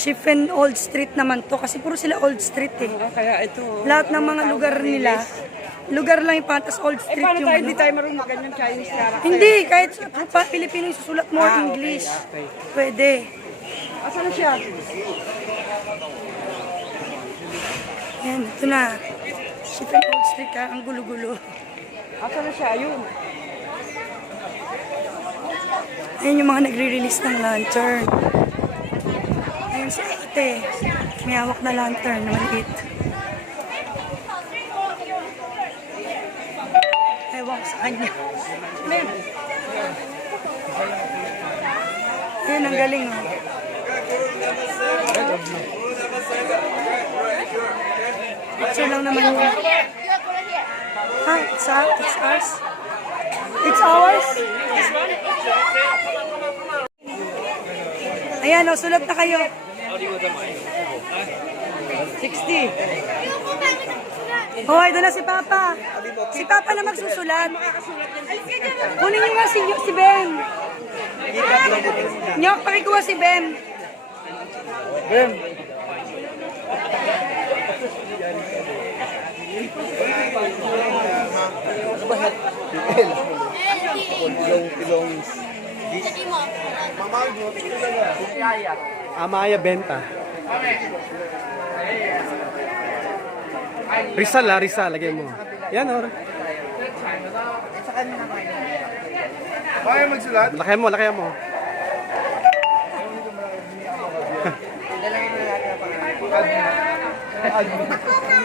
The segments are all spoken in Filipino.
Shifen Old Street naman to. Kasi puro sila Old Street eh. Kaya ito. Lahat ng mga lugar nila. Lugar lang yung pantas Old Street Paano yung tayo ano. hindi tayo marunong ganyan Chinese character? Hindi, kahit sa Pilipino yung susulat mo English. Okay. Pwede. Asan na siya? Yan, ito na. Shifen Old Street ha, ang gulo-gulo. Asan na siya? Ayun. Ayan yung mga nagre-release ng lantern. Ayun si ate. May hawak na lantern na maliit. Ewan ko sa kanya. Ayun, ang galing oh. Picture lang naman yun. Ha? It's ours? It's ours? Ayan o, sulat na kayo. 60. Oh, ito na si Papa. Si Papa na magsusulat. Kunin niyo nga si Ben. Nyok, pakikuha si Ben. Ben. Ano ba het? Pilong. Amaya benta. Rizal lagay mo. Yan or. Kaya magsulat? Lakayan mo.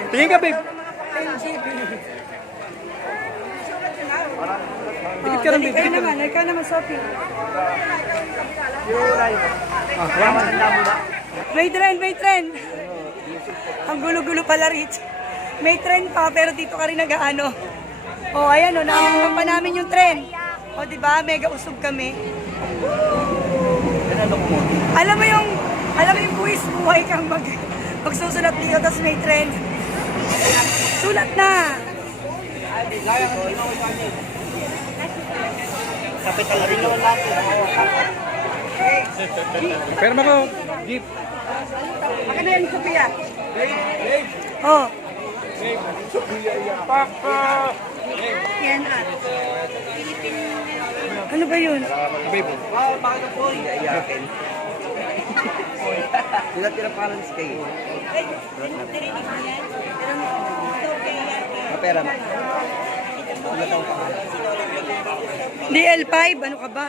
Tingin ka, babe. Dikit ka rin, babe. Ikaw naman, Sophie. May trend. Ang gulo-gulo pala, Rich. May trend pa, pero dito ka rin nag-ano. Oh, ayan, nakakita pa namin yung trend. O, diba? Mega usog kami. Alam mo yung buhay kang magsusulat dito, tapos may trend. Sulat na! Kapital rin naman natin. Pero ko, jeep. Baka na yan, Sophia. Oh. Yan at. Ano ba yun? Wow, bakit po? Iyakin. Tira parang skay. Mapera na. DL5, ano ka ba?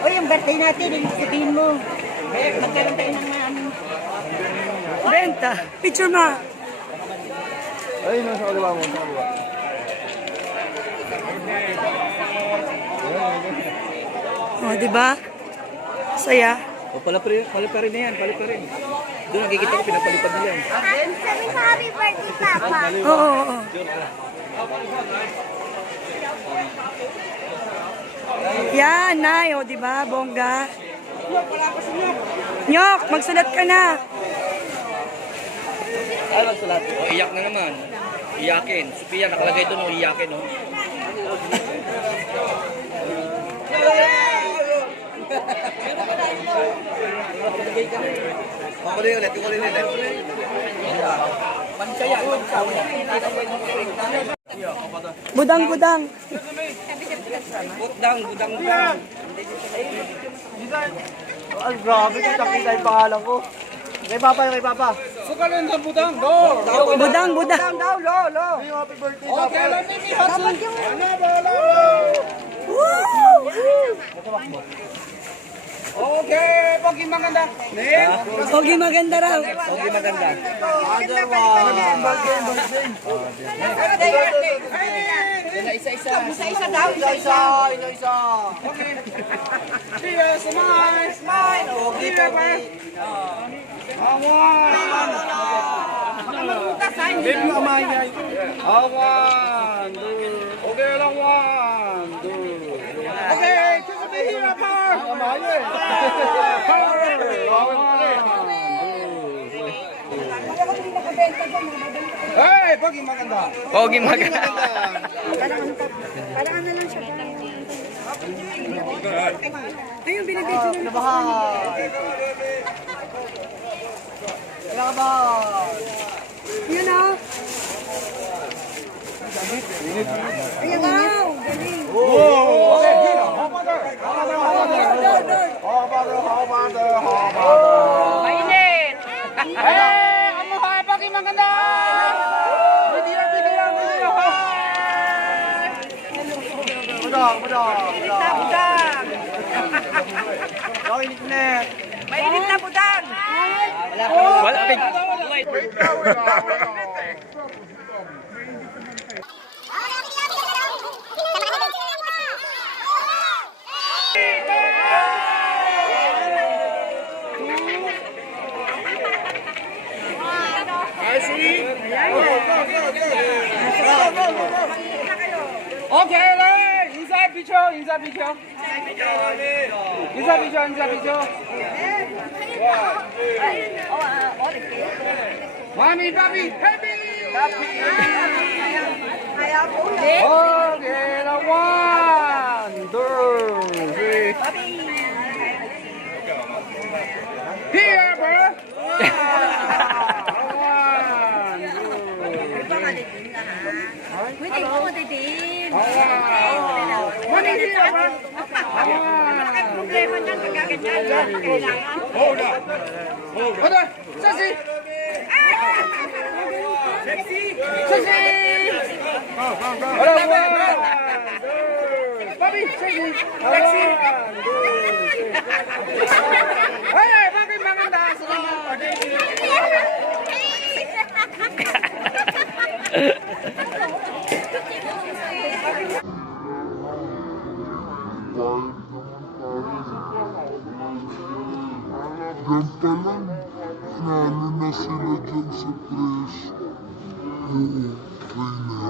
O yung birthday natin, sabihin mo. Magkaroon tayo ng ano. Benta. Picture mo. Ay, nasa kaliwa mo. Oh, diba? Saya. Paliparin na yan, paliparin. Doon nakikita ko, pinapalipad nila yan. Sabi mo happy birthday, Papa. Oo. Yan, Nay. O, diba? Bongga. Nyok, magsulat ka na. Ay, magsulat. O, iyak na naman. Iyakin. Sophia, nakalagay doon o iyakin, o. Kukunin ulit. Pansaya. Budang-budang. Budang. Ay, grabe kung nakita yung pangalan ko. Kay Papa. Sukalin sa budang. Go. Budang-budang. Happy birthday, Papa. Dapat yung... Okay, Pogi maganda. Pogi maganda raw. Pogi maganda. Isa daw. Isa. Okay. Cheers, smile. Pogi, Pogi. Awan. Baby, amay niya. Awan. Okay lang, 1, 2. Okay, to the hero power. Amay eh. Hey, Pogi maganda. Pogi maganda. Parang ano lang siya. Ayun, binibidyo na. Kinabahan. Kinabahan. Yun o. Ayan, wow. Galing. Mainit! Eh, kamu kaya pa kayo maganda! Video. Budang. Budang. Mainit na. Mainit na budang. Wala big. Okay,来, inside picture. Mommy, papi, happy! Okay, the 1, 2, 3. Here, bro. 1, 2. Pwede ko din. Mommy, here, bro. Problema niyan, kagaganyan. Hold up. Sexy. Wala, 1, 2. Papi, sexy. 1, 2. Ay, bakit maganda? Yan pa lang, nalo na sila dyan sa press. Oo, okay na.